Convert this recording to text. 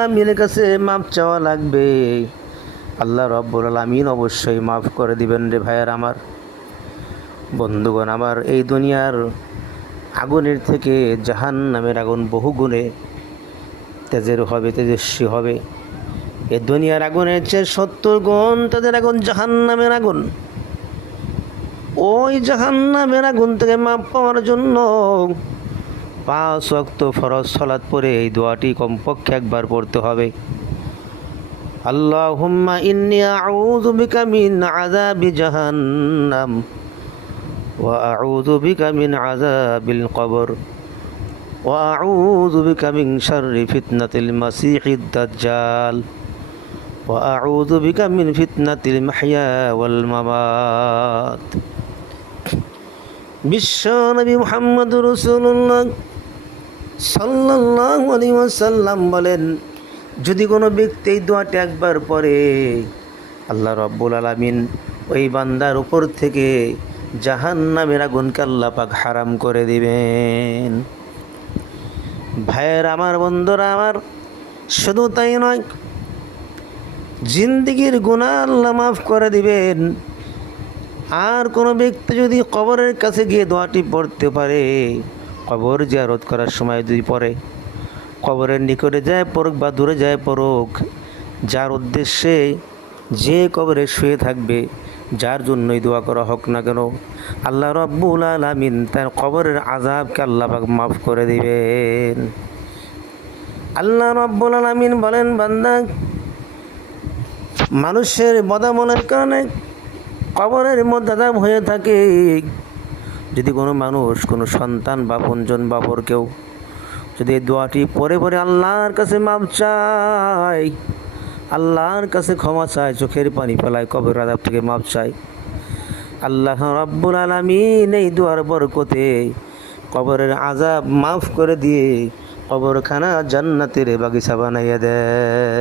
আলামিনের কাছে মাপ চাওয়া লাগবে। আল্লাহ রব্বুল আলামিন অবশ্যই মাফ করে দিবেন রে ভাইয়ার আমার, বন্ধুগণ আমার। এই দুনিয়ার আগুনের থেকে জাহান্নামের আগুন বহু গুণে তেজের হবে, তেজস্বী হবে। এই দুনিয়ার আগুনের চেয়ে 70 গুণ তাদের আগুন জাহান্নামের আগুন। ওই জাহান্নামের আগুন থেকে মাপ পাওয়ার জন্য 5 ওয়াক্ত ফরজ সালাত পড়ে এই দোয়াটি কমপক্ষে একবার পড়তে হবে। আল্লাহুম্মা ইন্নী আউযু বিকা মিন আযাবি জাহান্নাম ওয়া আউযু বিকা মিন আযাবিল কবর ওয়া আউযু বিকা মিন শাররি ফিতনাতিল মাসিহিদ দাজ্জাল ওয়া আউযু বিকা মিন ফিতনাতিল মাহইয়া ওয়াল মামাত। বিশ্ব নবী মুহাম্মদুর রাসূলুল্লাহ সাল্লাল্লাহু আলাইহি ওয়াসাল্লাম বলেন, যদি কোনো ব্যক্তি এই দোয়াটি একবার পড়ে, আল্লাহ রাব্বুল আলামিন ওই বান্দার উপর থেকে জাহান্নামের আগুনকে আল্লাহ পাক হারাম করে দিবেন। ভাইয়ের আমার, বন্ধুরা আমার, শুধু তাই নয়, জিন্দেগির গুনাহ আল্লাহ মাফ করে দিবেন। আর কোনো ব্যক্তি যদি কবরের কাছে গিয়ে দোয়াটি পড়তে পারে, কবর জিয়ারত করার সময় যদি পড়ে, কবরের নিকটে যায় পড়ুক বা দূরে যায় পড়ুক, যার উদ্দেশ্যে যে কবরে শুয়ে থাকবে, যার জন্যই দোয়া করা হোক না কেন, আল্লাহ রাব্বুল আলামিন তার কবরের আযাবকে আল্লাহ পাক মাফ করে দিবেন। আল্লাহ রাব্বুল আলামিন বলেন, বান্দা, মানুষের বদামলের কারণে কবরের মধ্যে আযাব হয়ে থাকে। যদি কোনো মানুষ, কোনো সন্তান বা আপনজন বা অপর কেউ যদি এই দোয়াটি পরে পরে আল্লাহর কাছে মাপ চায়, আল্লাহর কাছে ক্ষমা চায়, চোখের পানি ফেলায়, কবরের আযাব থেকে মাপ চায়, আল্লাহ রাব্বুল আলামিন এই দোয়ার বরকতে কবরের আযাব মাফ করে দিয়ে কবরখানা জান্নাতের বাগিচা বানাইয়া দেয়।